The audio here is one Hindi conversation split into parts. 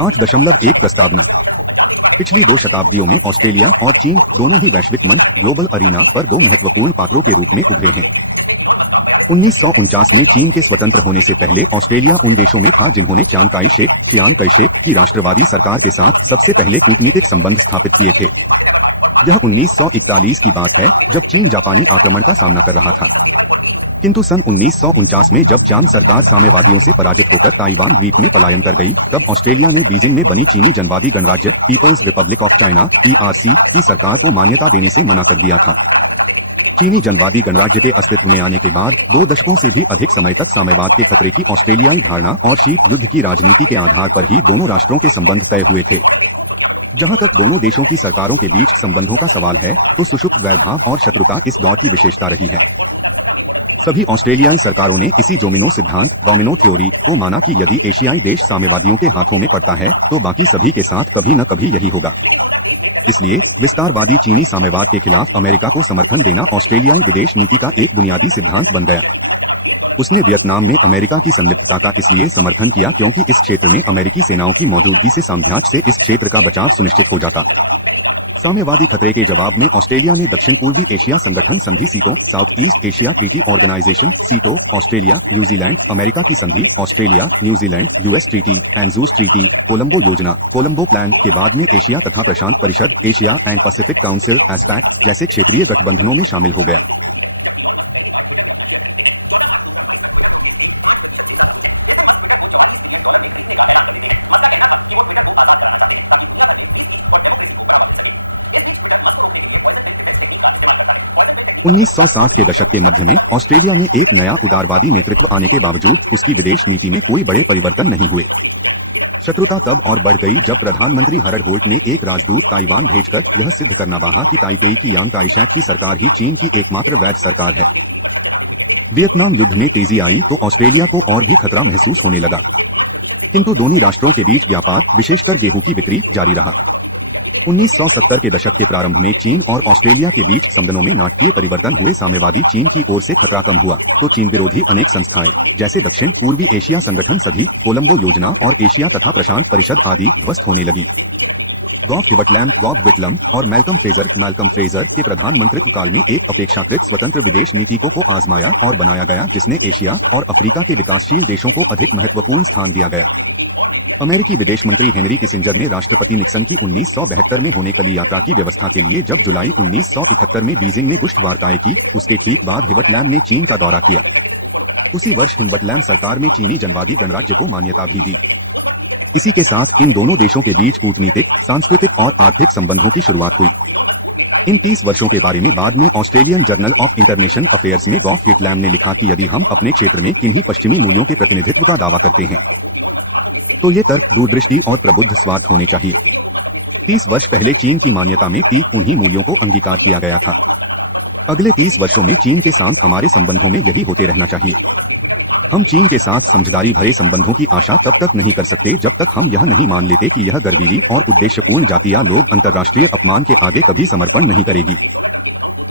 8.1 प्रस्तावना। पिछली 2 शताब्दियों में ऑस्ट्रेलिया और चीन दोनों ही वैश्विक मंच ग्लोबल अरीना पर 2 महत्वपूर्ण पात्रों के रूप में उभरे हैं। 1949 में चीन के स्वतंत्र होने से पहले ऑस्ट्रेलिया उन देशों में था जिन्होंने चियांग काई शेक की राष्ट्रवादी सरकार के साथ सबसे पहले कूटनीतिक संबंध स्थापित किए थे। यह 1941 की बात है जब चीन जापानी आक्रमण का सामना कर रहा था। किंतु सन 1949 में जब चियांग सरकार साम्यवादियों से पराजित होकर ताइवान द्वीप में पलायन कर गई, तब ऑस्ट्रेलिया ने बीजिंग में बनी चीनी जनवादी गणराज्य people's republic of China (PRC) की सरकार को मान्यता देने से मना कर दिया था। चीनी जनवादी गणराज्य के अस्तित्व में आने के बाद 2 दशकों से भी अधिक समय तक साम्यवाद के खतरे की ऑस्ट्रेलियाई धारणा और शीत युद्ध की राजनीति के आधार पर ही दोनों राष्ट्रों के संबंध तय हुए थे। जहां तक दोनों देशों की सरकारों के बीच संबंधों का सवाल है, तो सुषुप्त वैरभाव और शत्रुता इस दौर की विशेषता रही है। सभी ऑस्ट्रेलियाई सरकारों ने इसी डोमिनो सिद्धांत डोमिनो थ्योरी को माना कि यदि एशियाई देश साम्यवादियों के हाथों में पड़ता है तो बाकी सभी के साथ कभी न कभी यही होगा। इसलिए विस्तारवादी चीनी साम्यवाद के खिलाफ अमेरिका को समर्थन देना ऑस्ट्रेलियाई विदेश नीति का एक बुनियादी सिद्धांत बन गया। उसने वियतनाम में अमेरिका की संलिप्तता का इसलिए समर्थन किया क्योंकि इस क्षेत्र में अमेरिकी सेनाओं की मौजूदगी से सामंजस्य से इस क्षेत्र का बचाव सुनिश्चित हो जाता। साम्यवादी खतरे के जवाब में ऑस्ट्रेलिया ने दक्षिण पूर्वी एशिया संगठन संधि SEATO South East Asia treaty organization SEATO, Australia New Zealand America की संधि Australia New Zealand US treaty, ANZUS treaty, Colombo योजना कोलंबो प्लान के बाद में एशिया तथा प्रशांत परिषद एशिया एंड पैसिफिक काउंसिल एस्पैक जैसे क्षेत्रीय गठबंधनों में शामिल हो गया। उन्नीस सौ 60 के दशक के मध्य में ऑस्ट्रेलिया में एक नया उदारवादी नेतृत्व आने के बावजूद उसकी विदेश नीति में कोई बड़े परिवर्तन नहीं हुए। शत्रुता तब और बढ़ गई जब प्रधानमंत्री हरड होल्ट ने एक राजदूत ताइवान भेजकर यह सिद्ध करना चाहा कि ताइपेई की यांग ताई शेक की सरकार ही चीन की एकमात्र वैध सरकार है। वियतनाम युद्ध में तेजी आई तो ऑस्ट्रेलिया को और भी खतरा महसूस होने लगा, किंतु दोनों राष्ट्रों के बीच व्यापार विशेषकर गेहूं की बिक्री जारी रहा। 1970 के दशक के प्रारंभ में चीन और ऑस्ट्रेलिया के बीच संबंधों में नाटकीय परिवर्तन हुए। साम्यवादी चीन की ओर से खतरा कम हुआ तो चीन विरोधी अनेक संस्थाएं जैसे दक्षिण पूर्वी एशिया संगठन संधि, कोलंबो योजना और एशिया तथा प्रशांत परिषद आदि ध्वस्त होने लगी। गॉफ विटलम और मैल्कम फ्रेजर के प्रधानमंत्रित्व काल में एक अपेक्षाकृत स्वतंत्र विदेश नीति को आजमाया और बनाया गया, जिसने एशिया और अफ्रीका के विकासशील देशों को अधिक महत्वपूर्ण स्थान दिया गया। अमेरिकी विदेश मंत्री हेनरी किसिंजर ने राष्ट्रपति निक्सन की 1972 में होने वाली यात्रा की व्यवस्था के लिए जब जुलाई 1971 में बीजिंग में गुप्त वार्ताएं की, उसके ठीक बाद हिबर्ट लैम ने चीन का दौरा किया। उसी वर्ष हिबर्ट लैम सरकार में चीनी जनवादी गणराज्य को मान्यता भी दी। इसी के साथ इन दोनों देशों के बीच कूटनीतिक, सांस्कृतिक और आर्थिक संबंधों की शुरुआत हुई। इन 30 वर्षों के बारे में बाद में Australian journal of international affairs में गॉफ विटलैम ने लिखा कि यदि हम अपने क्षेत्र में किन्हीं पश्चिमी मूल्यों के प्रतिनिधित्व का दावा करते हैं तो ये तर्क, दूरदृष्टि और प्रबुद्ध स्वार्थ होने चाहिए। 30 वर्ष पहले चीन की मान्यता में ठीक उन्हीं मूल्यों को अंगीकार किया गया था। अगले 30 वर्षों में चीन के साथ हमारे संबंधों में यही होते रहना चाहिए। हम चीन के साथ समझदारी भरे संबंधों की आशा तब तक नहीं कर सकते जब तक हम यह नहीं मान लेते कि यह गर्वीली और उद्देश्यपूर्ण जाति या लोग अंतर्राष्ट्रीय अपमान के आगे कभी समर्पण नहीं करेगी।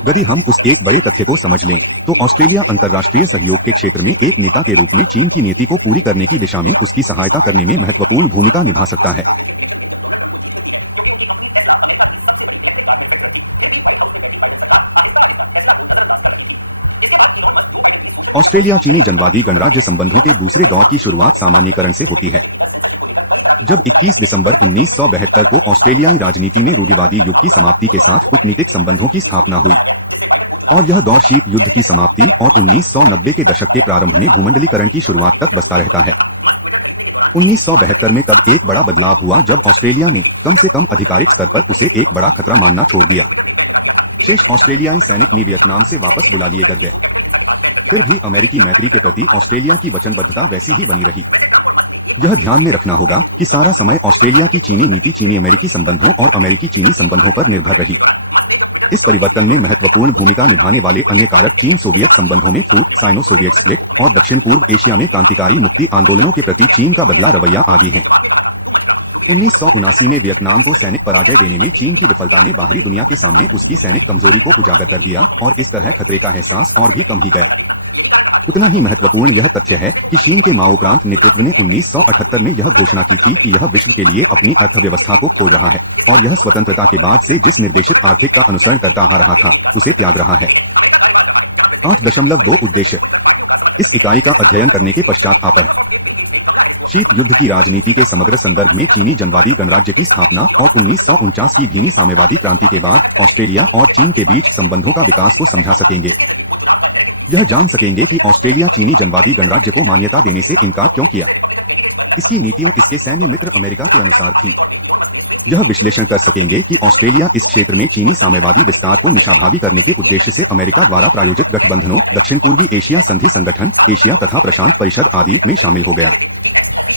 यदि हम उस एक बड़े तथ्य को समझ लें तो ऑस्ट्रेलिया अंतर्राष्ट्रीय सहयोग के क्षेत्र में एक नेता के रूप में चीन की नीति को पूरी करने की दिशा में उसकी सहायता करने में महत्वपूर्ण भूमिका निभा सकता है। ऑस्ट्रेलिया चीनी जनवादी गणराज्य संबंधों के दूसरे दौर की शुरुआत सामान्यीकरण से होती है। जब 21 दिसंबर 1972 को ऑस्ट्रेलियाई राजनीति में रूढ़िवादी युग की समाप्ति के साथ कूटनीतिक संबंधों की स्थापना हुई और यह दौर शीत युद्ध की समाप्ति और 1990 के दशक के प्रारंभ में भूमंडलीकरण की शुरुआत तक बसता रहता है। 1972 में तब एक बड़ा बदलाव हुआ जब ऑस्ट्रेलिया ने कम से कम आधिकारिक स्तर पर उसे एक बड़ा खतरा मानना छोड़ दिया। शेष ऑस्ट्रेलियाई सैनिक भी वियतनाम से वापस बुला लिए गए। फिर भी अमेरिकी मैत्री के प्रति ऑस्ट्रेलिया की वचनबद्धता वैसी ही बनी रही। यह ध्यान में रखना होगा कि सारा समय ऑस्ट्रेलिया की चीनी नीति चीनी अमेरिकी संबंधों और अमेरिकी चीनी संबंधों पर निर्भर रही। इस परिवर्तन में महत्वपूर्ण भूमिका निभाने वाले अन्य कारक चीन सोवियत संबंधों में फूट, साइनो सोवियत स्प्लिट और दक्षिण पूर्व एशिया में क्रांतिकारी मुक्ति आंदोलनों के प्रति चीन का बदला रवैया आदि हैं। 1979 में वियतनाम को सैनिक पराजय देने में चीन की विफलता ने बाहरी दुनिया के सामने उसकी सैनिक कमजोरी को उजागर कर दिया और इस तरह खतरे का एहसास और भी कम ही गया। उतना ही महत्वपूर्ण यह तथ्य है कि चीन के माओ प्रांत नेतृत्व ने 1978 में यह घोषणा की थी कि यह विश्व के लिए अपनी अर्थव्यवस्था को खोल रहा है और यह स्वतंत्रता के बाद से जिस निर्देशित आर्थिक का अनुसरण करता आ रहा था उसे त्याग रहा है। 8.2 उद्देश्य। इस इकाई का अध्ययन करने के पश्चात आप शीत युद्ध की राजनीति के समग्र संदर्भ में चीनी जनवादी गणराज्य की स्थापना और 1949 की भीनी साम्यवादी क्रांति के बाद ऑस्ट्रेलिया और चीन के बीच संबंधों का विकास को समझा सकेंगे। यह जान सकेंगे कि ऑस्ट्रेलिया चीनी जनवादी गणराज्य को मान्यता देने से इनकार क्यों किया। इसकी नीतियों इसके सैन्य मित्र अमेरिका के अनुसार थी। यह विश्लेषण कर सकेंगे कि ऑस्ट्रेलिया इस क्षेत्र में चीनी साम्यवादी विस्तार को निशाभावी करने के उद्देश्य से अमेरिका द्वारा प्रायोजित गठबंधनों, दक्षिण पूर्वी एशिया संधि संगठन, एशिया तथा प्रशांत परिषद आदि में शामिल हो गया।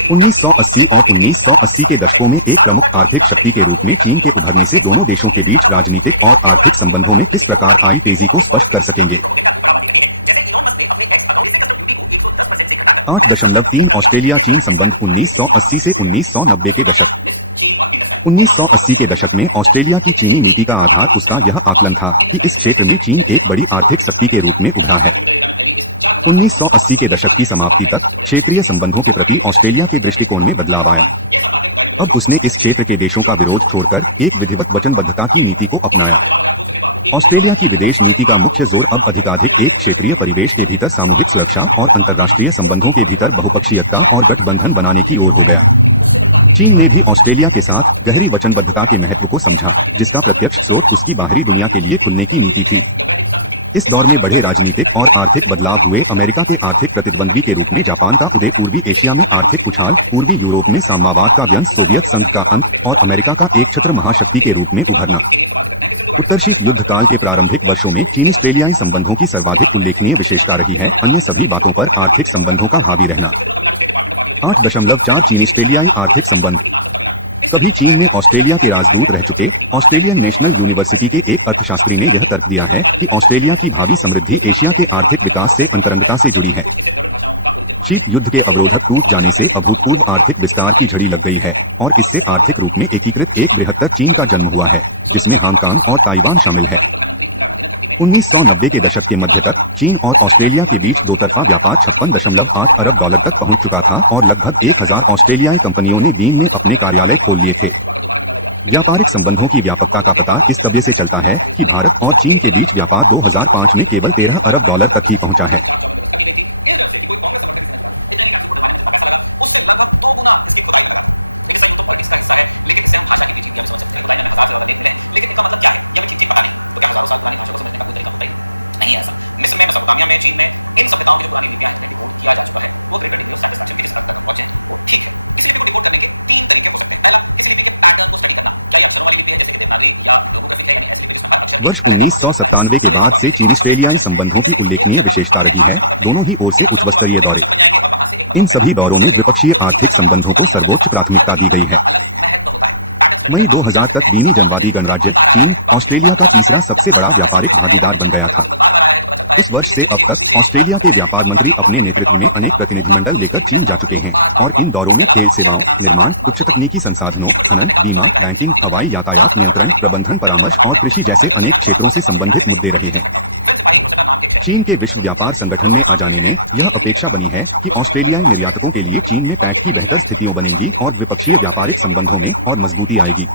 1980 और 1980 के दशकों में एक प्रमुख आर्थिक शक्ति के रूप में चीन के उभरने से दोनों देशों के बीच राजनीतिक और आर्थिक संबंधों में किस प्रकार आई तेजी को स्पष्ट कर सकेंगे। 8.3 ऑस्ट्रेलिया चीन संबंध 1980 से 1990 के दशक। 1980 के दशक में ऑस्ट्रेलिया की चीनी नीति का आधार उसका यह आकलन था कि इस क्षेत्र में चीन एक बड़ी आर्थिक शक्ति के रूप में उभरा है। 1980 के दशक की समाप्ति तक क्षेत्रीय संबंधों के प्रति ऑस्ट्रेलिया के दृष्टिकोण में बदलाव आया। अब उसने इस क्षेत्र के देशों का विरोध छोड़कर एक विधिवत वचनबद्धता की नीति को अपनाया। ऑस्ट्रेलिया की विदेश नीति का मुख्य जोर अब अधिकाधिक एक क्षेत्रीय परिवेश के भीतर सामूहिक सुरक्षा और अंतर्राष्ट्रीय संबंधों के भीतर बहुपक्षीयता और गठबंधन बनाने की ओर हो गया। चीन ने भी ऑस्ट्रेलिया के साथ गहरी वचनबद्धता के महत्व को समझा, जिसका प्रत्यक्ष स्रोत उसकी बाहरी दुनिया के लिए खुलने की नीति थी। इस दौर में बड़े राजनीतिक और आर्थिक बदलाव हुए। अमेरिका के आर्थिक प्रतिद्वंद्वी के रूप में जापान का उदय, पूर्वी एशिया में आर्थिक उछाल, पूर्वी यूरोप में साम्यवाद का व्यंस, सोवियत संघ का अंत और अमेरिका का एक छत्र महाशक्ति के रूप में उभरना। उत्तर शीत युद्ध काल के प्रारंभिक वर्षों में चीन ऑस्ट्रेलियाई संबंधों की सर्वाधिक उल्लेखनीय विशेषता रही है, अन्य सभी बातों पर आर्थिक संबंधों का हावी रहना। 8.4 चीन ऑस्ट्रेलियाई आर्थिक संबंध। कभी चीन में ऑस्ट्रेलिया के राजदूत रह चुके ऑस्ट्रेलियन नेशनल यूनिवर्सिटी के एक अर्थशास्त्री ने यह तर्क दिया है कि ऑस्ट्रेलिया की भावी समृद्धि एशिया के आर्थिक विकास से अंतरंगता से जुड़ी है। शीत युद्ध के अवरोधक टूट जाने से अभूतपूर्व आर्थिक विस्तार की झड़ी लग गई है और इससे आर्थिक रूप में एकीकृत एक बृहत्तर चीन का जन्म हुआ है, जिसमें हांगकांग और ताइवान शामिल है। 1990 के दशक के मध्य तक चीन और ऑस्ट्रेलिया के बीच दोतरफा व्यापार 56.8 अरब डॉलर तक पहुंच चुका था और लगभग 1000 ऑस्ट्रेलियाई कंपनियों ने बीन में अपने कार्यालय खोल लिए थे। व्यापारिक संबंधों की व्यापकता का पता इस तथ्य से चलता है कि भारत और चीन के बीच व्यापार 2005 में केवल 13 अरब डॉलर तक ही पहुंचा है। वर्ष 1997 के बाद से चीन ऑस्ट्रेलियाई संबंधों की उल्लेखनीय विशेषता रही है, दोनों ही ओर से उच्चस्तरीय दौरे। इन सभी दौरों में द्विपक्षीय आर्थिक संबंधों को सर्वोच्च प्राथमिकता दी गई है। मई 2000 तक बीनी जनवादी गणराज्य चीन ऑस्ट्रेलिया का तीसरा सबसे बड़ा व्यापारिक भागीदार बन गया था। उस वर्ष से अब तक ऑस्ट्रेलिया के व्यापार मंत्री अपने नेतृत्व में अनेक प्रतिनिधिमंडल लेकर चीन जा चुके हैं और इन दौरों में खेल सेवाओं, निर्माण, उच्च तकनीकी संसाधनों, खनन, बीमा, बैंकिंग, हवाई यातायात नियंत्रण, प्रबंधन परामर्श और कृषि जैसे अनेक क्षेत्रों से संबंधित मुद्दे रहे हैं। चीन के विश्व व्यापार संगठन में आ जाने में यह अपेक्षा बनी है कि ऑस्ट्रेलियाई निर्यातकों के लिए चीन में पैठ की बेहतर स्थितियां बनेंगी और द्विपक्षीय व्यापारिक संबंधों में और मजबूती आएगी।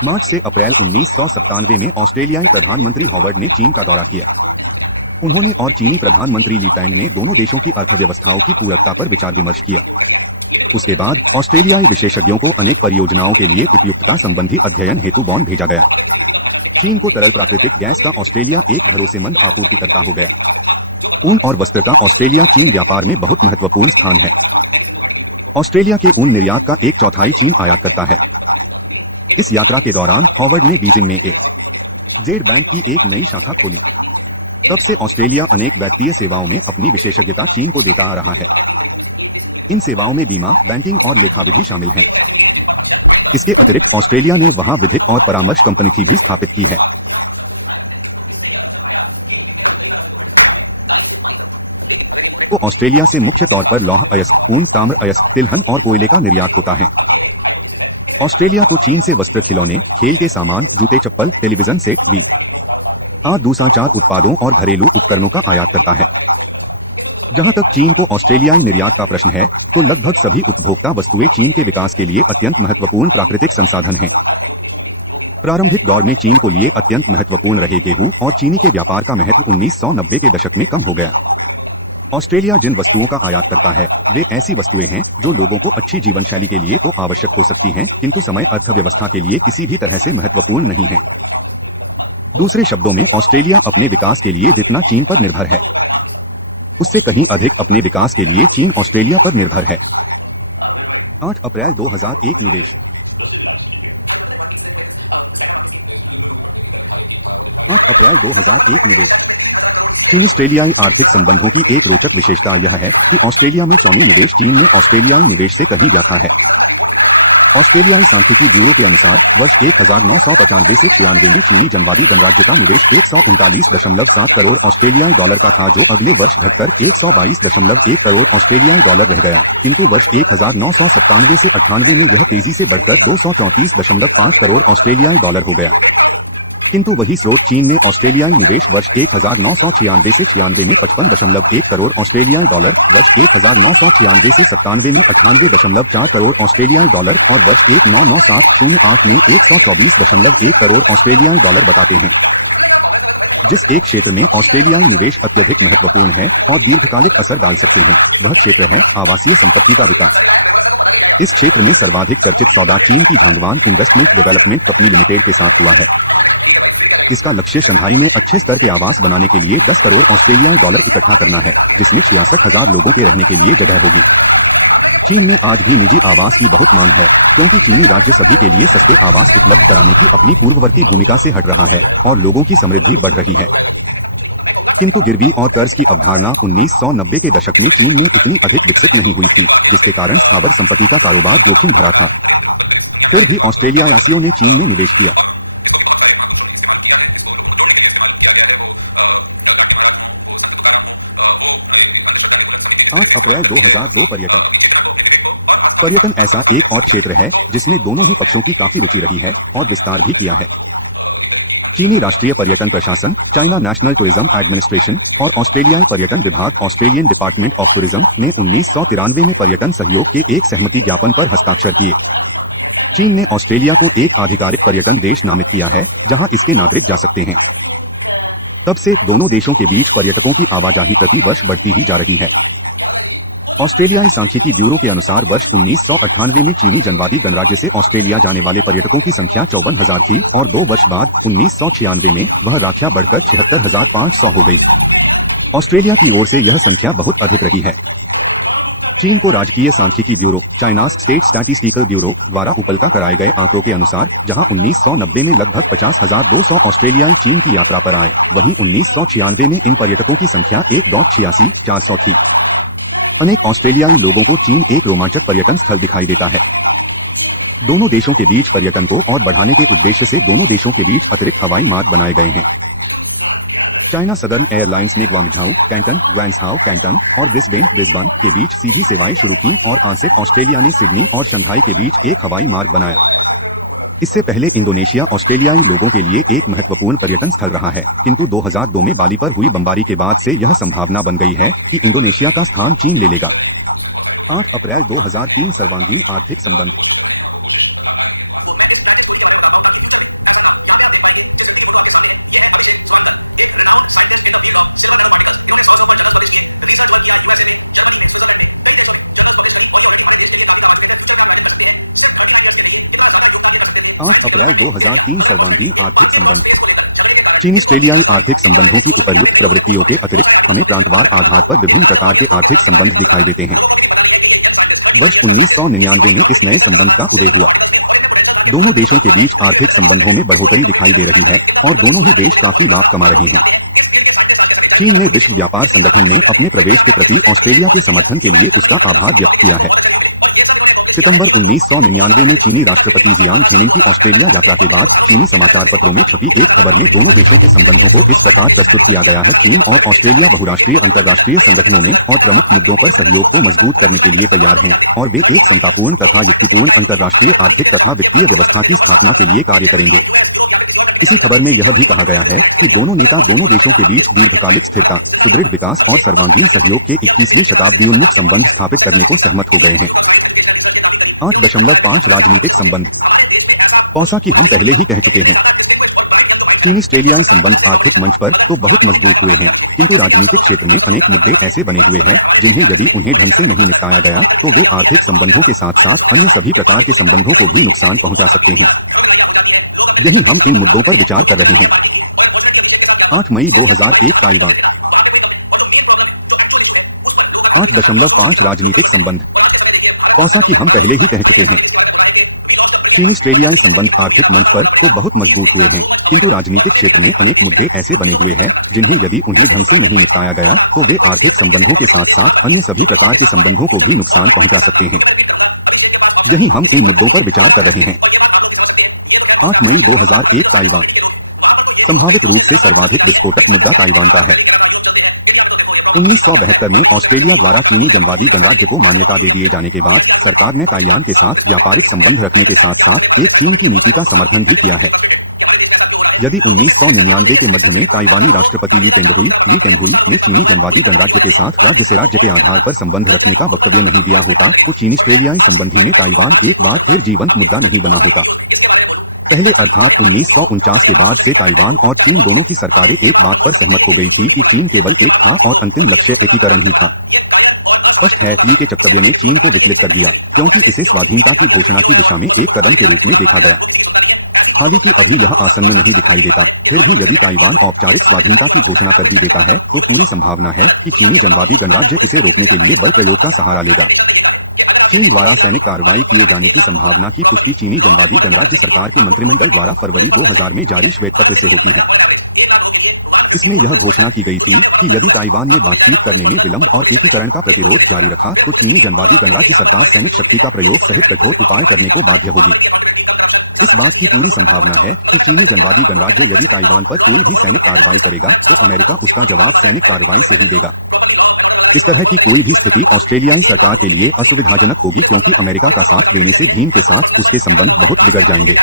मार्च से अप्रैल 1997 में ऑस्ट्रेलियाई प्रधानमंत्री हॉवर्ड ने चीन का दौरा किया। उन्होंने और चीनी प्रधानमंत्री ली पेंग ने दोनों देशों की अर्थव्यवस्थाओं की पूरकता पर विचार विमर्श किया। उसके बाद ऑस्ट्रेलियाई विशेषज्ञों को अनेक परियोजनाओं के लिए उपयुक्तता संबंधी अध्ययन हेतु बॉन भेजा गया। चीन को तरल प्राकृतिक गैस का ऑस्ट्रेलिया एक भरोसेमंद आपूर्तिकर्ता हो गया। ऊन और वस्त्र का ऑस्ट्रेलिया चीन व्यापार में बहुत महत्वपूर्ण स्थान है। ऑस्ट्रेलिया के ऊन निर्यात का 1/4 चीन आयात करता है। इस यात्रा के दौरान हॉवर्ड ने बीजिंग में जेड बैंक की एक नई शाखा खोली। तब से ऑस्ट्रेलिया अनेक वित्तीय सेवाओं में अपनी विशेषज्ञता चीन को देता आ रहा है। इन सेवाओं में बीमा, बैंकिंग और लेखाविधि शामिल हैं। इसके अतिरिक्त ऑस्ट्रेलिया ने वहां विधिक और परामर्श कंपनी भी स्थापित की है। तो ऑस्ट्रेलिया से मुख्य तौर पर लौह अयस्क, ऊन, ताम्र अयस्क, तिलहन और कोयले का निर्यात होता है। ऑस्ट्रेलिया तो चीन से वस्त्र, खिलौने, खेल के सामान, जूते, चप्पल, टेलीविजन सेट, दूसरा 4 उत्पादों और घरेलू उपकरणों का आयात करता है। जहां तक चीन को ऑस्ट्रेलियाई निर्यात का प्रश्न है, तो लगभग सभी उपभोक्ता वस्तुएं चीन के विकास के लिए अत्यंत महत्वपूर्ण प्राकृतिक संसाधन हैं। प्रारंभिक दौर में चीन को लिए अत्यंत महत्वपूर्ण रहे गेहूं और चीनी के व्यापार का महत्व 1990 के दशक में कम हो गया। ऑस्ट्रेलिया जिन वस्तुओं का आयात करता है, वे ऐसी वस्तुएं हैं जो लोगों को अच्छी जीवन शैली के लिए तो आवश्यक हो सकती हैं, किंतु समय अर्थव्यवस्था के लिए किसी भी तरह से महत्वपूर्ण नहीं है। दूसरे शब्दों में ऑस्ट्रेलिया अपने विकास के लिए जितना चीन पर निर्भर है, उससे कहीं अधिक अपने विकास के लिए चीन ऑस्ट्रेलिया पर निर्भर है। 8 अप्रैल 2001 निवेश। 8 अप्रैल 2001 निवेश। चीन ऑस्ट्रेलियाई आर्थिक संबंधों की एक रोचक विशेषता यह है कि ऑस्ट्रेलिया में चौनी निवेश चीन में ऑस्ट्रेलियाई निवेश से कहीं ज्यादा है। ऑस्ट्रेलियाई सांख्यिकी ब्यूरो के अनुसार वर्ष 1995 से 96 में चीनी जनवादी गणराज्य का निवेश 139.7 करोड़ ऑस्ट्रेलियाई डॉलर का था, जो अगले वर्ष घटकर 122.1 करोड़ ऑस्ट्रेलियाई डॉलर रह गया, किंतु वर्ष 1997 से 98 में यह तेजी से बढ़कर 234.5 करोड़ ऑस्ट्रेलियाई डॉलर हो गया। किंतु वही स्रोत चीन ने ऑस्ट्रेलियाई निवेश वर्ष 1996 से 96 में 55.1 करोड़ ऑस्ट्रेलियाई डॉलर, वर्ष 1996 से 97 में 98.4 करोड़ ऑस्ट्रेलियाई डॉलर और वर्ष 1997-08 में 124.1 करोड़ ऑस्ट्रेलियाई डॉलर बताते हैं। जिस एक क्षेत्र में ऑस्ट्रेलियाई निवेश अत्यधिक महत्वपूर्ण है और दीर्घकालिक असर डाल सकते हैं, वह क्षेत्र है आवासीय संपत्ति का विकास। इस क्षेत्र में सर्वाधिक चर्चित सौदा चीन की झांगवान इन्वेस्टमेंट डेवलपमेंट कंपनी लिमिटेड के साथ हुआ है। इसका लक्ष्य शंघाई में अच्छे स्तर के आवास बनाने के लिए 10 करोड़ ऑस्ट्रेलियाई डॉलर इकट्ठा करना है, जिसमें 66,000 लोगों के रहने के लिए जगह होगी। चीन में आज भी निजी आवास की बहुत मांग है, क्योंकि चीनी राज्य सभी के लिए सस्ते आवास उपलब्ध कराने की अपनी पूर्ववर्ती भूमिका से हट रहा है और लोगों की समृद्धि बढ़ रही है। किंतु गिरवी और कर्ज की अवधारणा 1990 के दशक में चीन में इतनी अधिक विकसित नहीं हुई थी, जिसके कारण स्थावर संपत्ति का कारोबार जोखिम भरा था। फिर भी ऑस्ट्रेलियावासियों ने चीन में निवेश किया। 8 अप्रैल 2002 पर्यटन। पर्यटन ऐसा एक और क्षेत्र है जिसमें दोनों ही पक्षों की काफी रुचि रही है और विस्तार भी किया है। चीनी राष्ट्रीय पर्यटन प्रशासन, चाइना नेशनल टूरिज्म एडमिनिस्ट्रेशन और ऑस्ट्रेलियाई पर्यटन विभाग, ऑस्ट्रेलियन डिपार्टमेंट ऑफ टूरिज्म ने 1993 में पर्यटन सहयोग के एक सहमति ज्ञापन पर हस्ताक्षर किए। चीन ने ऑस्ट्रेलिया को एक आधिकारिक पर्यटन देश नामित किया है, जहां इसके नागरिक जा सकते हैं। तब से दोनों देशों के बीच पर्यटकों की आवाजाही प्रति वर्ष बढ़ती ही जा रही है। ऑस्ट्रेलियाई सांख्यिकी ब्यूरो के अनुसार वर्ष 1998 में चीनी जनवादी गणराज्य से ऑस्ट्रेलिया जाने वाले पर्यटकों की संख्या 54,000 थी और 2 वर्ष बाद 1996 में वह राख्या बढ़कर 76,500 हो गई। ऑस्ट्रेलिया की ओर से यह संख्या बहुत अधिक रही है। चीन को राजकीय सांख्यिकी bureau, China's state statistical bureau द्वारा उपलब्ध कराए गए आंकड़ों के अनुसार जहां 1990 में लगभग 50,200 ऑस्ट्रेलियाई चीन की यात्रा पर आए, वहीं 1996 में इन पर्यटकों की संख्या 1.86,400 थी। अनेक ऑस्ट्रेलियाई लोगों को चीन एक रोमांचक पर्यटन स्थल दिखाई देता है। दोनों देशों के बीच पर्यटन को और बढ़ाने के उद्देश्य से दोनों देशों के बीच अतिरिक्त हवाई मार्ग बनाए गए हैं। चाइना सदर्न एयरलाइंस ने ग्वांगझाऊ, कैंटन, ग्वांगझाऊ, कैंटन और ब्रिस्बेन के बीच सीधी सेवाएं शुरू की और आंशिक ऑस्ट्रेलिया ने सिडनी और शंघाई के बीच एक हवाई मार्ग बनाया। इससे पहले इंडोनेशिया ऑस्ट्रेलियाई लोगों के लिए एक महत्वपूर्ण पर्यटन स्थल रहा है, किंतु 2002 में बाली पर हुई बमबारी के बाद से यह संभावना बन गई है कि इंडोनेशिया का स्थान चीन ले लेगा। 8 अप्रैल 2003 सर्वांगीण आर्थिक संबंध। आठ अप्रैल 2003 सर्वांगीण आर्थिक संबंध। चीन ऑस्ट्रेलियाई आर्थिक संबंधों की उपर्युक्त प्रवृत्तियों के अतिरिक्त हमें प्रांतवार आधार पर विभिन्न प्रकार के आर्थिक संबंध दिखाई देते हैं। वर्ष 1999 में इस नए संबंध का उदय हुआ। दोनों देशों के बीच आर्थिक संबंधों में बढ़ोतरी दिखाई दे रही है और दोनों ही देश काफी लाभ कमा रहे हैं। चीन ने विश्व व्यापार संगठन में अपने प्रवेश के प्रति ऑस्ट्रेलिया के समर्थन के लिए उसका आभार व्यक्त किया है। सितंबर 1999 में चीनी राष्ट्रपति जियांग जेनिंग की ऑस्ट्रेलिया यात्रा के बाद चीनी समाचार पत्रों में छपी एक खबर में दोनों देशों के संबंधों को इस प्रकार प्रस्तुत किया गया है: चीन और ऑस्ट्रेलिया बहुराष्ट्रीय अंतर्राष्ट्रीय संगठनों में और प्रमुख मुद्दों पर सहयोग को मजबूत करने के लिए तैयार हैं और वे एक समतापूर्ण तथा युक्तिपूर्ण अंतर्राष्ट्रीय आर्थिक तथा वित्तीय व्यवस्था की स्थापना के लिए कार्य करेंगे। इसी खबर में यह भी कहा गया है कि दोनों नेता दोनों देशों के बीच दीर्घकालिक स्थिरता, सुदृढ़ विकास और सर्वांगीण सहयोग के 21वीं शताब्दी उन्मुख संबंध स्थापित करने को सहमत हो गए हैं। 8.5 राजनीतिक संबंध। जैसा कि हम पहले ही कह चुके हैं, चीन ऑस्ट्रेलियाई संबंध आर्थिक मंच पर तो बहुत मजबूत हुए हैं, किंतु राजनीतिक क्षेत्र में अनेक मुद्दे ऐसे बने हुए हैं जिन्हें यदि उन्हें ढंग से नहीं निपटाया गया तो वे आर्थिक संबंधों के साथ साथ अन्य सभी प्रकार के संबंधों को भी नुकसान पहुंचा सकते हैं। यही हम इन मुद्दों पर विचार कर रहे हैं। 8 मई 2001 ताइवान। 8.5 राजनीतिक संबंध। जैसा कि हम पहले ही कह चुके हैं, चीन ऑस्ट्रेलियाई संबंध आर्थिक मंच पर तो बहुत मजबूत हुए हैं, किंतु राजनीतिक क्षेत्र में अनेक मुद्दे ऐसे बने हुए हैं जिन्हें यदि उन्हें ढंग से नहीं निपटाया गया तो वे आर्थिक संबंधों के साथ साथ अन्य सभी प्रकार के संबंधों को भी नुकसान पहुंचा सकते हैं। यही हम इन मुद्दों पर विचार कर रहे हैं। 8 मई 2001 ताइवान। संभावित रूप से सर्वाधिक विस्फोटक मुद्दा ताइवान का है। 1972 में ऑस्ट्रेलिया द्वारा चीनी जनवादी गणराज्य को मान्यता दे दिए जाने के बाद सरकार ने ताइवान के साथ व्यापारिक संबंध रखने के साथ साथ एक चीन की नीति का समर्थन भी किया है। यदि 1999 के मध्य में ताइवानी राष्ट्रपति ली तेंगहुई ने चीनी जनवादी गणराज्य के साथ राज्य से राज्य के आधार पर संबंध रखने का वक्तव्य नहीं दिया होता तो चीन ऑस्ट्रेलियाई संबंधी में ताइवान एक बार फिर जीवंत मुद्दा नहीं बना होता। पहले अर्थात 1949 के बाद से ताइवान और चीन दोनों की सरकारें एक बात पर सहमत हो गई थी कि चीन केवल एक था और अंतिम लक्ष्य एकीकरण ही था। स्पष्ट है ली के वक्तव्य ने चीन को विचलित कर दिया क्योंकि इसे स्वाधीनता की घोषणा की दिशा में एक कदम के रूप में देखा गया। हालांकि अभी यह आसन्न नहीं दिखाई देता, फिर भी यदि ताइवान औपचारिक स्वाधीनता की घोषणा कर ही देता है तो पूरी संभावना है कि चीनी जनवादी गणराज्य इसे रोकने के लिए बल प्रयोग का सहारा लेगा। चीन द्वारा सैनिक कार्रवाई किए जाने की संभावना की पुष्टि चीनी जनवादी गणराज्य सरकार के मंत्रिमंडल द्वारा फरवरी 2000 में जारी श्वेत पत्र से होती है। इसमें यह घोषणा की गई थी कि यदि ताइवान ने बातचीत करने में विलंब और एकीकरण का प्रतिरोध जारी रखा तो चीनी जनवादी गणराज्य सरकार सैनिक शक्ति का प्रयोग सहित कठोर उपाय करने को बाध्य होगी। इस बात की पूरी संभावना है कि चीनी जनवादी गणराज्य यदि ताइवान पर कोई भी सैनिक कार्रवाई करेगा तो अमेरिका उसका जवाब सैनिक कार्रवाई से ही देगा। इस तरह की कोई भी स्थिति ऑस्ट्रेलियाई सरकार के लिए असुविधाजनक होगी क्योंकि अमेरिका का साथ देने से चीन के साथ उसके संबंध बहुत बिगड़ जाएंगे।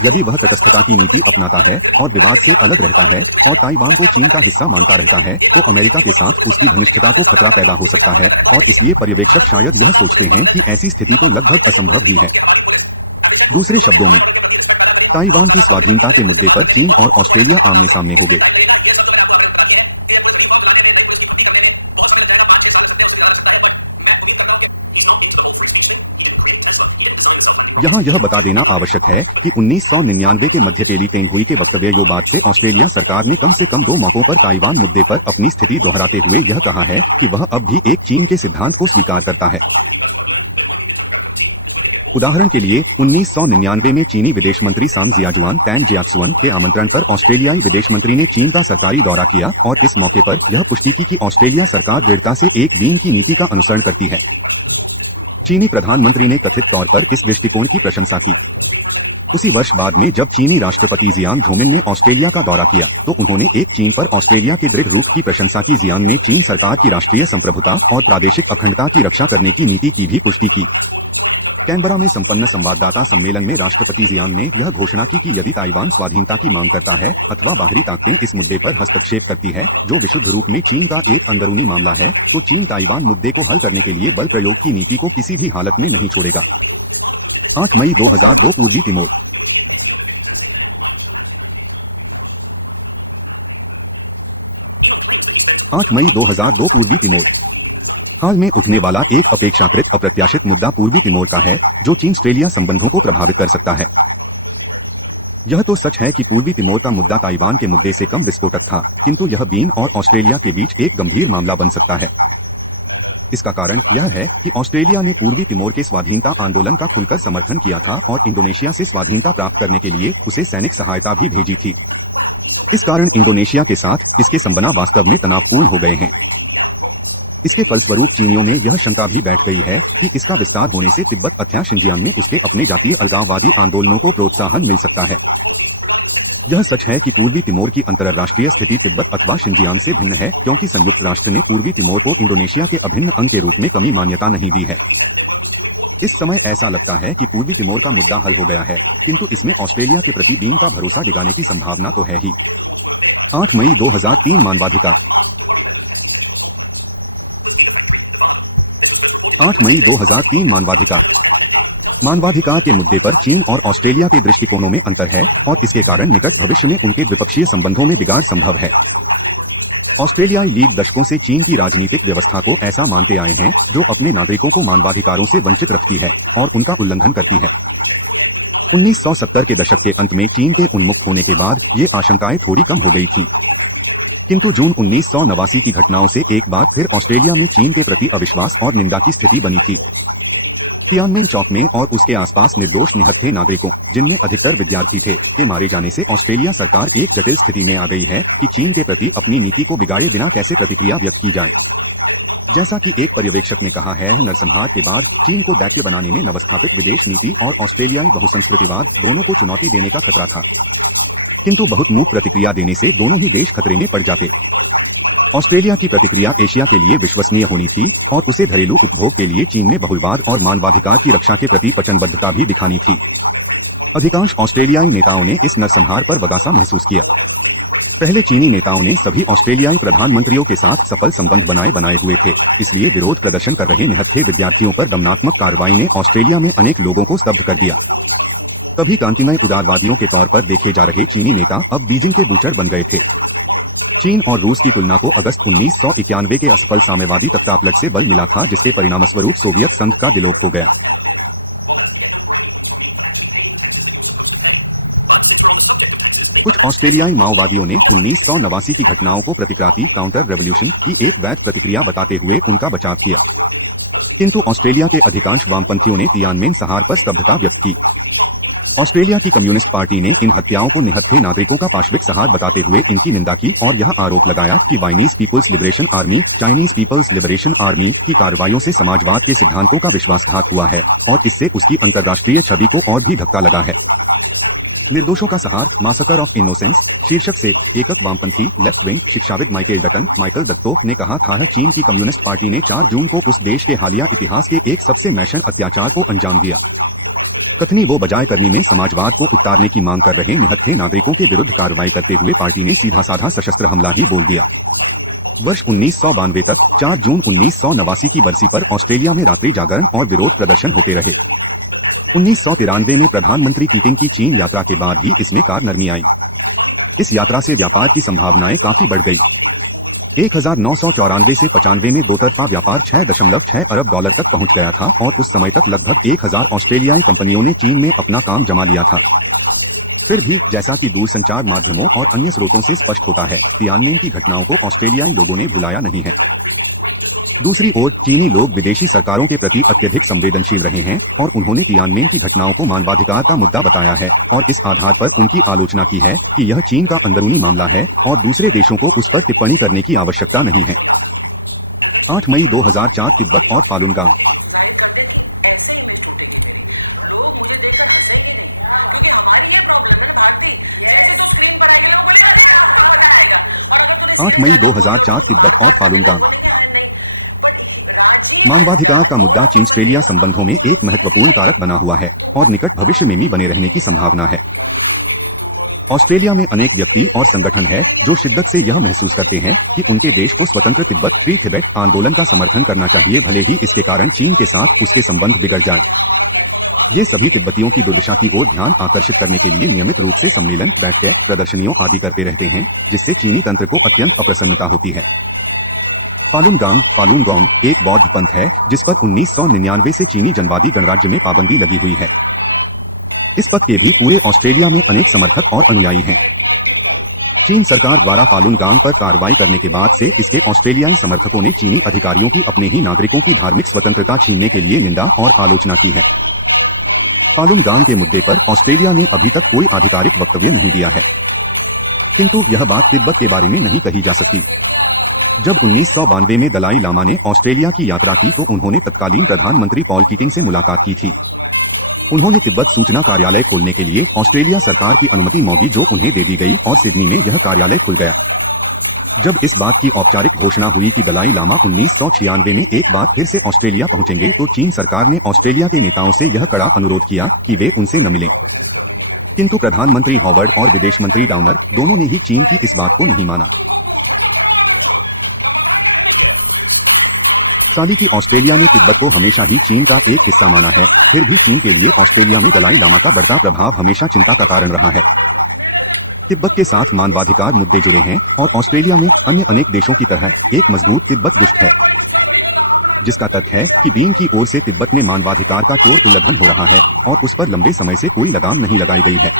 यदि वह तटस्थता की नीति अपनाता है और विवाद से अलग रहता है और ताइवान को चीन का हिस्सा मानता रहता है तो अमेरिका के साथ उसकी घनिष्ठता को खतरा पैदा हो सकता है और इसलिए पर्यवेक्षक शायद यह सोचते हैं कि ऐसी स्थिति तो लगभग असंभव ही है। दूसरे शब्दों में, ताइवान की स्वाधीनता के मुद्दे पर चीन और ऑस्ट्रेलिया आमने सामने होंगे। यहाँ यह बता देना आवश्यक है कि 1999 के मध्य ली तेंगहुई के वक्तव्य यो बाद से ऑस्ट्रेलिया सरकार ने कम से कम 2 मौकों पर ताइवान मुद्दे पर अपनी स्थिति दोहराते हुए यह कहा है कि वह अब भी एक चीन के सिद्धांत को स्वीकार करता है। उदाहरण के लिए 1999 में चीनी विदेश मंत्री सांग जियाक्सुआन के आमंत्रण पर ऑस्ट्रेलियाई विदेश मंत्री ने चीन का सरकारी दौरा किया और इस मौके पर यह पुष्टि की कि ऑस्ट्रेलिया सरकार दृढ़ता से एक बीन की नीति का अनुसरण करती है। चीनी प्रधानमंत्री ने कथित तौर पर इस दृष्टिकोण की प्रशंसा की। उसी वर्ष बाद में जब चीनी राष्ट्रपति जियांग ज़ोमिन ने ऑस्ट्रेलिया का दौरा किया तो उन्होंने एक चीन पर ऑस्ट्रेलिया के दृढ़ रुख की प्रशंसा की। जियांग ने चीन सरकार की राष्ट्रीय संप्रभुता और प्रादेशिक अखंडता की रक्षा करने की नीति की भी पुष्टि की। कैनबरा में संपन्न संवाददाता सम्मेलन में राष्ट्रपति जियांग ने यह घोषणा की कि यदि ताइवान स्वाधीनता की मांग करता है अथवा बाहरी ताकतें इस मुद्दे पर हस्तक्षेप करती है जो विशुद्ध रूप में चीन का एक अंदरूनी मामला है तो चीन ताइवान मुद्दे को हल करने के लिए बल प्रयोग की नीति को किसी भी हालत में नहीं छोड़ेगा। 8 मई 2002 पूर्वी तिमोर। मई 2002 पूर्वी तिमोर। हाल में उठने वाला एक अपेक्षाकृत अप्रत्याशित मुद्दा पूर्वी तिमोर का है जो चीन ऑस्ट्रेलिया संबंधों को प्रभावित कर सकता है। यह तो सच है कि पूर्वी तिमोर का मुद्दा ताइवान के मुद्दे से कम विस्फोटक था, किंतु यह चीन और ऑस्ट्रेलिया के बीच एक गंभीर मामला बन सकता है। इसका कारण यह है कि ऑस्ट्रेलिया ने पूर्वी तिमोर के स्वाधीनता आंदोलन का खुलकर समर्थन किया था और इंडोनेशिया से स्वाधीनता प्राप्त करने के लिए उसे सैनिक सहायता भी भेजी थी। इस कारण इंडोनेशिया के साथ इसके संबंध वास्तव में तनावपूर्ण हो गए हैं। इसके फलस्वरूप चीनियों में यह शंका भी बैठ गई है कि इसका विस्तार होने से तिब्बत अथवा शिनजियांग में उसके अपने जातीय अलगाववादी आंदोलनों को प्रोत्साहन मिल सकता है। यह सच है कि पूर्वी तिमोर की अंतर्राष्ट्रीय स्थिति तिब्बत अथवा शिनजियांग से भिन्न है क्योंकि संयुक्त राष्ट्र ने पूर्वी तिमोर को इंडोनेशिया के अभिन्न अंग के रूप में कमी मान्यता नहीं दी है। इस समय ऐसा लगता है कि पूर्वी तिमोर का मुद्दा हल हो गया है, किंतु इसमें ऑस्ट्रेलिया के प्रति चीन का भरोसा डिगाने की संभावना तो है ही। 8 मई 2003 मानवाधिकार। 8 मई 2003 मानवाधिकार। मानवाधिकार के मुद्दे पर चीन और ऑस्ट्रेलिया के दृष्टिकोणों में अंतर है और इसके कारण निकट भविष्य में उनके द्विपक्षीय संबंधों में बिगाड़ संभव है। ऑस्ट्रेलियाई लीग दशकों से चीन की राजनीतिक व्यवस्था को ऐसा मानते आए हैं जो अपने नागरिकों को मानवाधिकारों से वंचित रखती है और उनका उल्लंघन करती है। 1970 के दशक के अंत में चीन के उन्मुख होने के बाद ये आशंकाएं थोड़ी कम हो गई थीं। किंतु जून 1989 की घटनाओं से एक बार फिर ऑस्ट्रेलिया में चीन के प्रति अविश्वास और निंदा की स्थिति बनी थी। तियानमेन चौक में और उसके आसपास निर्दोष निहत्थे नागरिकों, जिनमें अधिकतर विद्यार्थी थे, के मारे जाने से ऑस्ट्रेलिया सरकार एक जटिल स्थिति में आ गई है कि चीन के प्रति अपनी नीति को बिगाड़े बिना कैसे प्रतिक्रिया व्यक्त की जाए। जैसा कि एक पर्यवेक्षक ने कहा है, नरसंहार के बाद चीन को दैत्य बनाने में नवस्थापित विदेश नीति और ऑस्ट्रेलियाई बहुसंस्कृतिवाद दोनों को चुनौती देने का खतरा था, किंतु बहुत मूक प्रतिक्रिया देने से दोनों ही देश खतरे में पड़ जाते। ऑस्ट्रेलिया की प्रतिक्रिया एशिया के लिए विश्वसनीय होनी थी और उसे घरेलू उपभोग के लिए चीन में बहुलवाद और मानवाधिकार की रक्षा के प्रति वचनबद्धता भी दिखानी थी। अधिकांश ऑस्ट्रेलियाई नेताओं ने इस नरसंहार पर वगासा महसूस किया। पहले चीनी नेताओं ने सभी ऑस्ट्रेलियाई प्रधानमंत्रियों के साथ सफल संबंध बनाए हुए थे, इसलिए विरोध प्रदर्शन कर रहे निहत्थे विद्यार्थियों पर दमनात्मक कार्रवाई ने ऑस्ट्रेलिया में अनेक लोगों को स्तब्ध कर दिया। तभी क्रांतिमय उदारवादियों के तौर पर देखे जा रहे चीनी नेता अब बीजिंग के बूचड़ बन गए थे। चीन और रूस की तुलना को अगस्त 1991 के असफल साम्यवादी तख्तापलट से बल मिला था, जिसके परिणामस्वरूप सोवियत संघ का विलोप हो गया। कुछ ऑस्ट्रेलियाई माओवादियों ने 1989 की घटनाओं को प्रतिक्रांति काउंटर रेवोल्यूशन की एक वैध प्रतिक्रिया बताते हुए उनका बचाव किया, किंतु ऑस्ट्रेलिया के अधिकांश वामपंथियों ने तियानमेन सहार पर स्तब्धता व्यक्त की। ऑस्ट्रेलिया की कम्युनिस्ट पार्टी ने इन हत्याओं को निहत्थे नागरिकों का पाशविक सहार बताते हुए इनकी निंदा की और यह आरोप लगाया कि Chinese people's liberation army, Chinese people's liberation army की कार्रवाइयों से समाजवाद के सिद्धांतों का विश्वासघात हुआ है और इससे उसकी अंतर्राष्ट्रीय छवि को और भी धक्का लगा है। निर्दोषों का सहार, मासकर ऑफ इनोसेंस शीर्षक से एकक वामपंथी लेफ्ट विंग शिक्षाविद माइकल डट्टो ने कहा था, चीन की कम्युनिस्ट पार्टी ने 4 जून को उस देश के हालिया इतिहास के एक सबसे मैशन अत्याचार को अंजाम दिया। कथनी वो बजाय करनी में समाजवाद को उतारने की मांग कर रहे निहत्थे नागरिकों के विरुद्ध कार्रवाई करते हुए पार्टी ने सीधा साधा सशस्त्र हमला ही बोल दिया। वर्ष 1992 तक 4 जून 1989 की बरसी पर ऑस्ट्रेलिया में रात्रि जागरण और विरोध प्रदर्शन होते रहे। 1993 में प्रधानमंत्री कीटिंग की चीन यात्रा के बाद ही इसमें कार नरमी आई। इस यात्रा से व्यापार की संभावनाएं काफी बढ़ गई। 1994 से 95 में दो तरफा व्यापार 6.6 अरब डॉलर तक पहुंच गया था और उस समय तक लगभग 1000 ऑस्ट्रेलियाई कंपनियों ने चीन में अपना काम जमा लिया था। फिर भी जैसा कि दूरसंचार माध्यमों और अन्य स्रोतों से स्पष्ट होता है, तियानमेन की घटनाओं को ऑस्ट्रेलियाई लोगों ने भुलाया नहीं है। दूसरी ओर चीनी लोग विदेशी सरकारों के प्रति अत्यधिक संवेदनशील रहे हैं और उन्होंने तियानमेन की घटनाओं को मानवाधिकार का मुद्दा बताया है और इस आधार पर उनकी आलोचना की है कि यह चीन का अंदरूनी मामला है और दूसरे देशों को उस पर टिप्पणी करने की आवश्यकता नहीं है। 8 मई 2004 तिब्बत और फालुन गांव। 8 मई 2004 तिब्बत और फालुन गांव। मानवाधिकार का मुद्दा चीन ऑस्ट्रेलिया संबंधों में एक महत्वपूर्ण कारक बना हुआ है और निकट भविष्य में भी बने रहने की संभावना है। ऑस्ट्रेलिया में अनेक व्यक्ति और संगठन है जो शिद्दत से यह महसूस करते हैं कि उनके देश को स्वतंत्र तिब्बत फ्री तिब्बत आंदोलन का समर्थन करना चाहिए, भले ही इसके कारण चीन के साथ उसके संबंध बिगड़ जाएं। ये सभी तिब्बतियों की दुर्दशा की ओर ध्यान आकर्षित करने के लिए नियमित रूप से सम्मेलन, बैठकें, प्रदर्शनियों आदि करते रहते हैं, जिससे चीनी तंत्र को अत्यंत अप्रसन्नता होती है। फालुन गोंग एक बौद्ध पंथ है जिस पर 1999 से चीनी जनवादी गणराज्य में पाबंदी लगी हुई है। इस पथ के भी पूरे ऑस्ट्रेलिया में अनेक समर्थक और अनुयायी हैं। चीन सरकार द्वारा फालुन गांग पर कार्रवाई करने के बाद से इसके ऑस्ट्रेलियाई समर्थकों ने चीनी अधिकारियों की अपने ही नागरिकों की धार्मिक स्वतंत्रता छीनने के लिए निंदा और आलोचना की है। फालुन गांग के मुद्दे पर ऑस्ट्रेलिया ने अभी तक कोई आधिकारिक वक्तव्य नहीं दिया है, किंतु यह बात तिब्बत के बारे में नहीं कही जा सकती। जब 1992 में दलाई लामा ने ऑस्ट्रेलिया की यात्रा की तो उन्होंने तत्कालीन प्रधानमंत्री पॉल कीटिंग से मुलाकात की थी। उन्होंने तिब्बत सूचना कार्यालय खोलने के लिए ऑस्ट्रेलिया सरकार की अनुमति मांगी, जो उन्हें दे दी गई और सिडनी में यह कार्यालय खुल गया। जब इस बात की औपचारिक घोषणा हुई कि दलाई लामा 1996 में एक बार फिर से ऑस्ट्रेलिया पहुंचेंगे, तो चीन सरकार ने ऑस्ट्रेलिया के नेताओं से यह कड़ा अनुरोध किया कि वे उनसे न मिलें। किंतु प्रधानमंत्री हॉवर्ड और विदेश मंत्री डाउनर दोनों ने ही चीन की इस बात को नहीं माना। साली की ऑस्ट्रेलिया ने तिब्बत को हमेशा ही चीन का एक हिस्सा माना है, फिर भी चीन के लिए ऑस्ट्रेलिया में दलाई लामा का बढ़ता प्रभाव हमेशा चिंता का कारण रहा है। तिब्बत के साथ मानवाधिकार मुद्दे जुड़े हैं और ऑस्ट्रेलिया में अन्य अनेक देशों की तरह एक मजबूत तिब्बत गुष्ठ है, जिसका तथ्य है कि बीन की ओर से तिब्बत में मानवाधिकार का चोर उल्लंघन हो रहा है और उस पर लंबे समय से कोई लगाम नहीं लगाई गई है।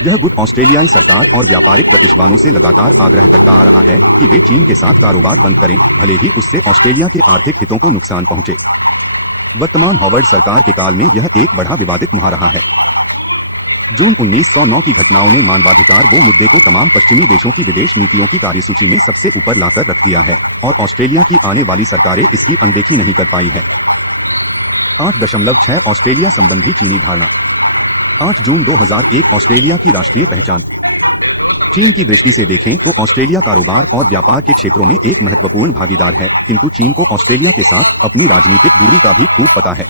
यह गुट ऑस्ट्रेलियाई सरकार और व्यापारिक प्रतिष्ठानों से लगातार आग्रह करता आ रहा है कि वे चीन के साथ कारोबार बंद करें, भले ही उससे ऑस्ट्रेलिया के आर्थिक हितों को नुकसान पहुंचे। वर्तमान हॉवर्ड सरकार के काल में यह एक बड़ा विवादित मुद्दा रहा है। जून 1909 की घटनाओं ने मानवाधिकार वो मुद्दे को तमाम पश्चिमी देशों की विदेश नीतियों की कार्यसूची में सबसे ऊपर लाकर रख दिया है और ऑस्ट्रेलिया की आने वाली सरकारें इसकी अनदेखी नहीं कर पाई है। 8.6 ऑस्ट्रेलिया संबंधी चीनी धारणा। 8 जून 2001 ऑस्ट्रेलिया की राष्ट्रीय पहचान। चीन की दृष्टि से देखें तो ऑस्ट्रेलिया कारोबार और व्यापार के क्षेत्रों में एक महत्वपूर्ण भागीदार है, किंतु चीन को ऑस्ट्रेलिया के साथ अपनी राजनीतिक दूरी का भी खूब पता है।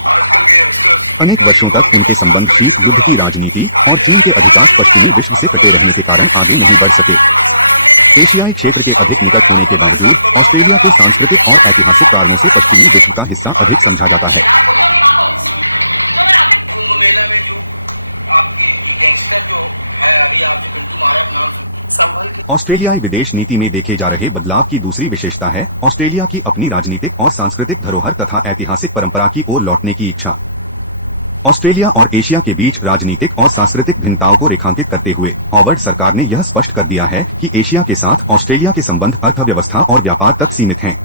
अनेक वर्षों तक उनके संबंध शीत युद्ध की राजनीति और चीन के अधिकांश पश्चिमी विश्व से कटे रहने के कारण आगे नहीं बढ़ सके। एशियाई क्षेत्र के अधिक निकट होने के बावजूद ऑस्ट्रेलिया को सांस्कृतिक और ऐतिहासिक कारणों से पश्चिमी विश्व का हिस्सा अधिक समझा जाता है। ऑस्ट्रेलियाई विदेश नीति में देखे जा रहे बदलाव की दूसरी विशेषता है ऑस्ट्रेलिया की अपनी राजनीतिक और सांस्कृतिक धरोहर तथा ऐतिहासिक परंपरा की ओर लौटने की इच्छा। ऑस्ट्रेलिया और एशिया के बीच राजनीतिक और सांस्कृतिक भिन्नताओं को रेखांकित करते हुए हॉवर्ड सरकार ने यह स्पष्ट कर दिया है कि एशिया के साथ ऑस्ट्रेलिया के संबंध अर्थव्यवस्था और व्यापार तक सीमित हैं।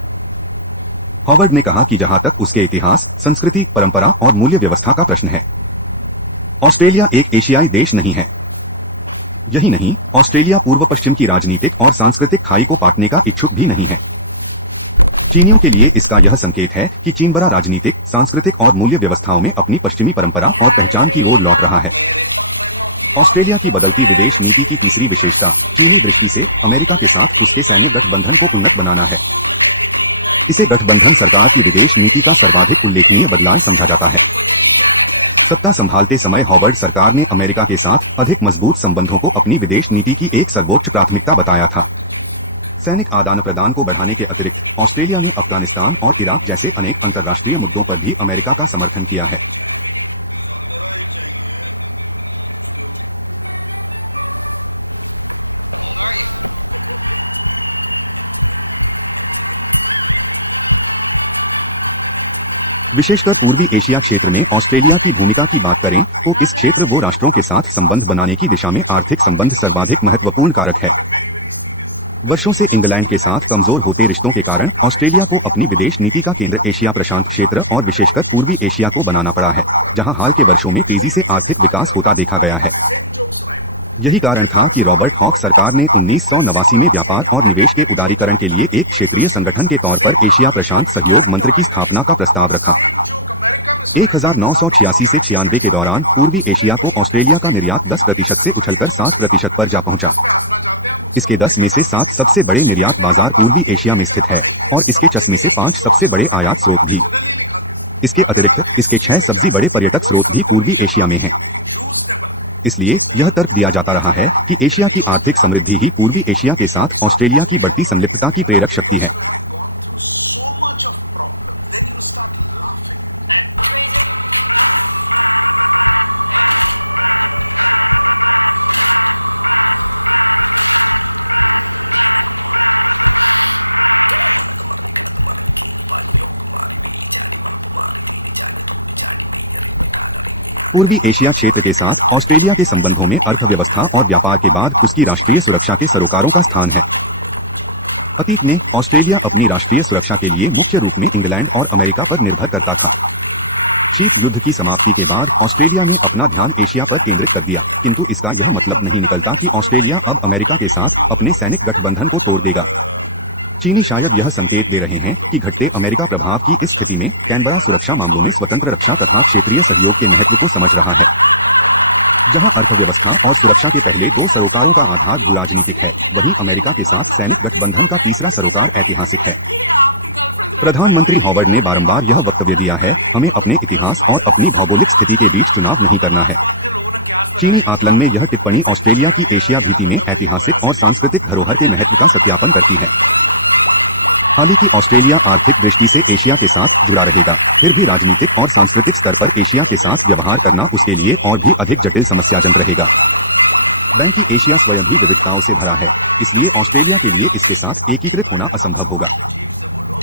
हॉवर्ड ने कहा कि जहां तक उसके इतिहास, संस्कृति, परंपरा और मूल्य व्यवस्था का प्रश्न है, ऑस्ट्रेलिया एक एशियाई देश नहीं है। यही नहीं, ऑस्ट्रेलिया पूर्व पश्चिम की राजनीतिक और सांस्कृतिक खाई को पाटने का इच्छुक भी नहीं है। चीनियों के लिए इसका यह संकेत है कि चीन बड़ा राजनीतिक, सांस्कृतिक और मूल्य व्यवस्थाओं में अपनी पश्चिमी परंपरा और पहचान की ओर लौट रहा है। ऑस्ट्रेलिया की बदलती विदेश नीति की तीसरी विशेषता चीनी दृष्टि से अमेरिका के साथ उसके सैन्य गठबंधन को उन्नत बनाना है। इसे गठबंधन सरकार की विदेश नीति का सर्वाधिक उल्लेखनीय बदलाव समझा जाता है। सत्ता संभालते समय हॉवर्ड सरकार ने अमेरिका के साथ अधिक मजबूत संबंधों को अपनी विदेश नीति की एक सर्वोच्च प्राथमिकता बताया था। सैनिक आदान प्रदान को बढ़ाने के अतिरिक्त ऑस्ट्रेलिया ने अफगानिस्तान और इराक जैसे अनेक अंतर्राष्ट्रीय मुद्दों पर भी अमेरिका का समर्थन किया है। विशेषकर पूर्वी एशिया क्षेत्र में ऑस्ट्रेलिया की भूमिका की बात करें तो इस क्षेत्र वो राष्ट्रों के साथ संबंध बनाने की दिशा में आर्थिक संबंध सर्वाधिक महत्वपूर्ण कारक है। वर्षों से इंग्लैंड के साथ कमजोर होते रिश्तों के कारण ऑस्ट्रेलिया को अपनी विदेश नीति का केंद्र एशिया प्रशांत क्षेत्र और विशेषकर पूर्वी एशिया को बनाना पड़ा है, जहां हाल के वर्षों में तेजी से आर्थिक विकास होता देखा गया है। यही कारण था कि रॉबर्ट हॉक सरकार ने 1989 में व्यापार और निवेश के उदारीकरण के लिए एक क्षेत्रीय संगठन के तौर पर एशिया प्रशांत सहयोग मंत्र की स्थापना का प्रस्ताव रखा। 1986 से 96 के दौरान पूर्वी एशिया को ऑस्ट्रेलिया का निर्यात 10% से उछलकर 60% पर जा पहुंचा। इसके 10 में से 7 सबसे बड़े निर्यात बाजार पूर्वी एशिया में स्थित है और इसके 6 में से 5 सबसे बड़े आयात स्रोत भी। इसके अतिरिक्त इसके 6 सबसे बड़े पर्यटक स्रोत भी पूर्वी एशिया में हैं। इसलिए यह तर्क दिया जाता रहा है कि एशिया की आर्थिक समृद्धि ही पूर्वी एशिया के साथ ऑस्ट्रेलिया की बढ़ती संलिप्तता की प्रेरक शक्ति है। पूर्वी एशिया क्षेत्र के साथ ऑस्ट्रेलिया के संबंधों में अर्थव्यवस्था और व्यापार के बाद उसकी राष्ट्रीय सुरक्षा के सरोकारों का स्थान है। अतीत में ऑस्ट्रेलिया अपनी राष्ट्रीय सुरक्षा के लिए मुख्य रूप में इंग्लैंड और अमेरिका पर निर्भर करता था। शीत युद्ध की समाप्ति के बाद ऑस्ट्रेलिया ने अपना ध्यान एशिया पर केंद्रित कर दिया, किंतु इसका यह मतलब नहीं निकलता कि ऑस्ट्रेलिया अब अमेरिका के साथ अपने सैनिक गठबंधन को तोड़ देगा। चीनी शायद यह संकेत दे रहे हैं कि घटते अमेरिका प्रभाव की इस स्थिति में कैनबरा सुरक्षा मामलों में स्वतंत्र रक्षा तथा क्षेत्रीय सहयोग के महत्व को समझ रहा है। जहां अर्थव्यवस्था और सुरक्षा के पहले दो सरोकारों का आधार भूराजनीतिक है, वहीं अमेरिका के साथ सैनिक गठबंधन का तीसरा सरोकार ऐतिहासिक है। प्रधानमंत्री हॉवर्ड ने बारंबार यह वक्तव्य दिया है, हमें अपने इतिहास और अपनी भौगोलिक स्थिति के बीच चुनाव नहीं करना है। चीनी आकलन में यह टिप्पणी ऑस्ट्रेलिया की एशिया भीति में ऐतिहासिक और सांस्कृतिक धरोहर के महत्व का सत्यापन करती है। हालांकि ऑस्ट्रेलिया आर्थिक दृष्टि से एशिया के साथ जुड़ा रहेगा, फिर भी राजनीतिक और सांस्कृतिक स्तर पर एशिया के साथ व्यवहार करना उसके लिए और भी अधिक जटिल समस्याजनक रहेगा। बैंकी एशिया स्वयं भी विविधताओं से भरा है, इसलिए ऑस्ट्रेलिया के लिए इसके साथ एकीकृत होना असंभव होगा।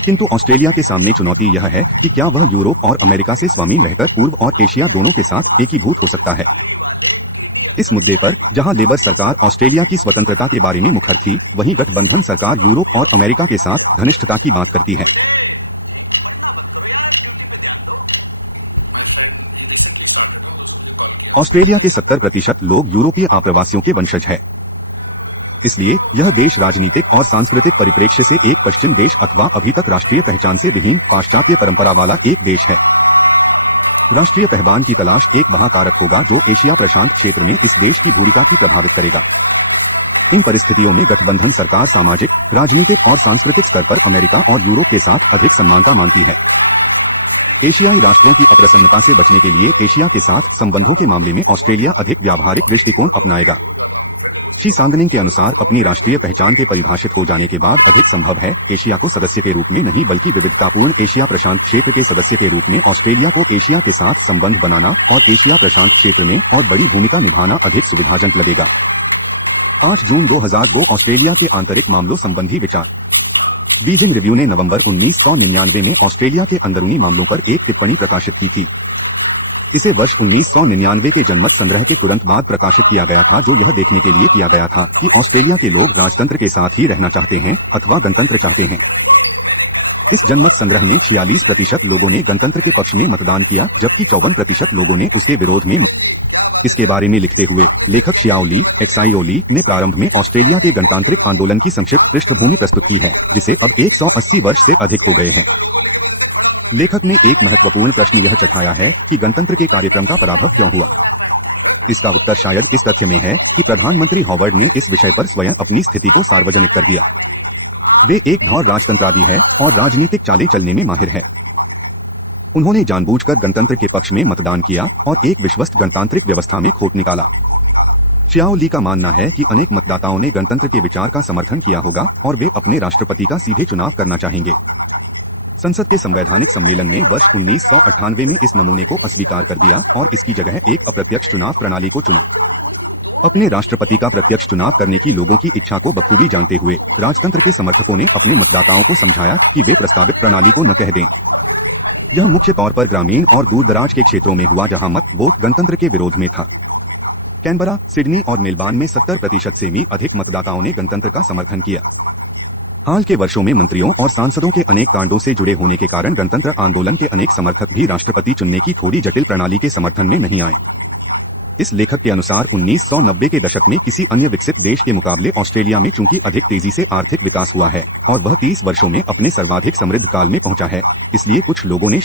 किंतु ऑस्ट्रेलिया के सामने चुनौती यह है कि क्या वह यूरोप और अमेरिका से स्वामीन रहकर पूर्व और एशिया दोनों के साथ एकीभूत हो सकता है। इस मुद्दे पर जहां लेबर सरकार ऑस्ट्रेलिया की स्वतंत्रता के बारे में मुखर थी, वहीं गठबंधन सरकार यूरोप और अमेरिका के साथ घनिष्ठता की बात करती है। ऑस्ट्रेलिया के 70% लोग यूरोपीय आप्रवासियों के वंशज है। इसलिए यह देश राजनीतिक और सांस्कृतिक परिप्रेक्ष्य से एक पश्चिम देश अथवा अभी तक राष्ट्रीय पहचान से विहीन पाश्चात्य परंपरा वाला एक देश है। राष्ट्रीय पहचान की तलाश एक महाकारक होगा जो एशिया प्रशांत क्षेत्र में इस देश की भूमिका की प्रभावित करेगा। इन परिस्थितियों में गठबंधन सरकार सामाजिक, राजनीतिक और सांस्कृतिक स्तर पर अमेरिका और यूरोप के साथ अधिक समानता मानती है। एशियाई राष्ट्रों की अप्रसन्नता से बचने के लिए एशिया के साथ संबंधों के मामले में ऑस्ट्रेलिया अधिक व्यावहारिक दृष्टिकोण अपनाएगा। श्री सांदनिंग के अनुसार अपनी राष्ट्रीय पहचान के परिभाषित हो जाने के बाद अधिक संभव है एशिया को सदस्य के रूप में नहीं बल्कि विविधतापूर्ण एशिया प्रशांत क्षेत्र के सदस्य के रूप में ऑस्ट्रेलिया को एशिया के साथ संबंध बनाना और एशिया प्रशांत क्षेत्र में और बड़ी भूमिका निभाना अधिक सुविधाजनक लगेगा। 8 जून 2002 ऑस्ट्रेलिया के आंतरिक मामलों संबंधी विचार। बीजिंग रिव्यू ने नवंबर 1999 में ऑस्ट्रेलिया के अंदरूनी मामलों पर एक टिप्पणी प्रकाशित की थी। इसे वर्ष 1999 के जनमत संग्रह के तुरंत बाद प्रकाशित किया गया था, जो यह देखने के लिए किया गया था कि ऑस्ट्रेलिया के लोग राजतंत्र के साथ ही रहना चाहते हैं अथवा गणतंत्र चाहते हैं। इस जनमत संग्रह में 46% लोगों ने गणतंत्र के पक्ष में मतदान किया, जबकि 54% लोगों ने उसके विरोध में। इसके बारे में लिखते हुए लेखक शियाओली एक्साइओली ने प्रारंभ में ऑस्ट्रेलिया के गणतांत्रिक आंदोलन की संक्षिप्त पृष्ठभूमि प्रस्तुत की है, जिसे अब 180 वर्ष से अधिक हो गए हैं। लेखक ने एक महत्वपूर्ण प्रश्न यह चढ़ाया है कि गणतंत्र के कार्यक्रम का पराभव क्यों हुआ। इसका उत्तर शायद इस तथ्य में है कि प्रधानमंत्री हॉवर्ड ने इस विषय पर स्वयं अपनी स्थिति को सार्वजनिक कर दिया। वे एक धौर राजतंत्रवादी है और राजनीतिक चालें चलने में माहिर है। उन्होंने जानबूझकर गणतंत्र के पक्ष में मतदान किया और एक विश्वस्त गणतांत्रिक व्यवस्था में खोट निकाला। शियाओली का मानना है कि अनेक मतदाताओं ने गणतंत्र के विचार का समर्थन किया होगा और वे अपने राष्ट्रपति का सीधे चुनाव करना चाहेंगे। संसद के संवैधानिक सम्मेलन ने वर्ष 1998 में इस नमूने को अस्वीकार कर दिया और इसकी जगह एक अप्रत्यक्ष चुनाव प्रणाली को चुना। अपने राष्ट्रपति का प्रत्यक्ष चुनाव करने की लोगों की इच्छा को बखूबी जानते हुए राजतंत्र के समर्थकों ने अपने मतदाताओं को समझाया कि वे प्रस्तावित प्रणाली को न कह दें। यह मुख्य तौर पर ग्रामीण और दूरदराज के क्षेत्रों में हुआ, जहां मत वोट गणतंत्र के विरोध में था। कैनबरा, सिडनी और मेलबर्न में 70% से भी अधिक मतदाताओं ने गणतंत्र का समर्थन किया। हाल के वर्षों में मंत्रियों और सांसदों के अनेक कांडों से जुड़े होने के कारण गणतंत्र आंदोलन के अनेक समर्थक भी राष्ट्रपति चुनने की थोड़ी जटिल प्रणाली के समर्थन में नहीं आए। इस लेखक के अनुसार 1990 के दशक में किसी अन्य विकसित देश के मुकाबले ऑस्ट्रेलिया में चूंकि अधिक तेजी से आर्थिक विकास हुआ है और वह 30 वर्षों में अपने सर्वाधिक समृद्ध काल में पहुंचा है, इसलिए कुछ लोगों ने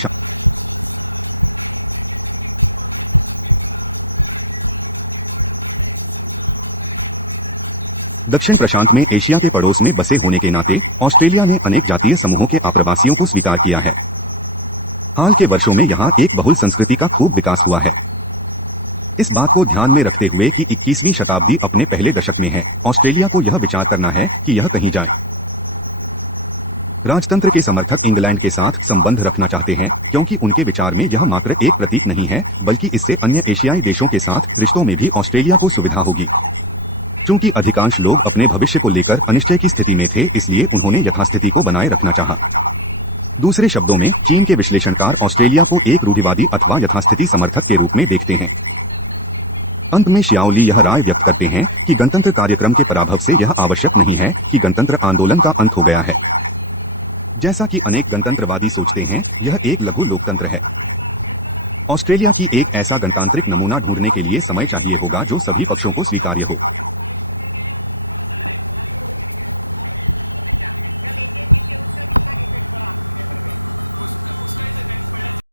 दक्षिण प्रशांत में एशिया के पड़ोस में बसे होने के नाते ऑस्ट्रेलिया ने अनेक जातीय समूहों के आप्रवासियों को स्वीकार किया है। हाल के वर्षों में यहां एक बहुल संस्कृति का खूब विकास हुआ है। इस बात को ध्यान में रखते हुए कि 21वीं शताब्दी अपने पहले दशक में है, ऑस्ट्रेलिया को यह विचार करना है कि यह कहीं जाए। राजतंत्र के समर्थक इंग्लैंड के साथ संबंध रखना चाहते हैं, क्योंकि उनके विचार में यह मात्र एक प्रतीक नहीं है, बल्कि इससे अन्य एशियाई देशों के साथ रिश्तों में भी ऑस्ट्रेलिया को सुविधा होगी। चूंकि अधिकांश लोग अपने भविष्य को लेकर अनिश्चय की स्थिति में थे, इसलिए उन्होंने यथास्थिति को बनाए रखना चाहा। दूसरे शब्दों में, चीन के विश्लेषणकार ऑस्ट्रेलिया को एक रूढ़िवादी अथवा यथास्थिति समर्थक के रूप में देखते हैं। अंत में शियाओली यह राय व्यक्त करते हैं कि गणतंत्र कार्यक्रम के पराभव से यह आवश्यक नहीं है कि गणतंत्र आंदोलन का अंत हो गया है। जैसा कि अनेक गणतंत्रवादी सोचते हैं, यह एक लघु लोकतंत्र है। ऑस्ट्रेलिया की एक ऐसा गणतांत्रिक नमूना ढूंढने के लिए समय चाहिए होगा जो सभी पक्षों को स्वीकार्य हो।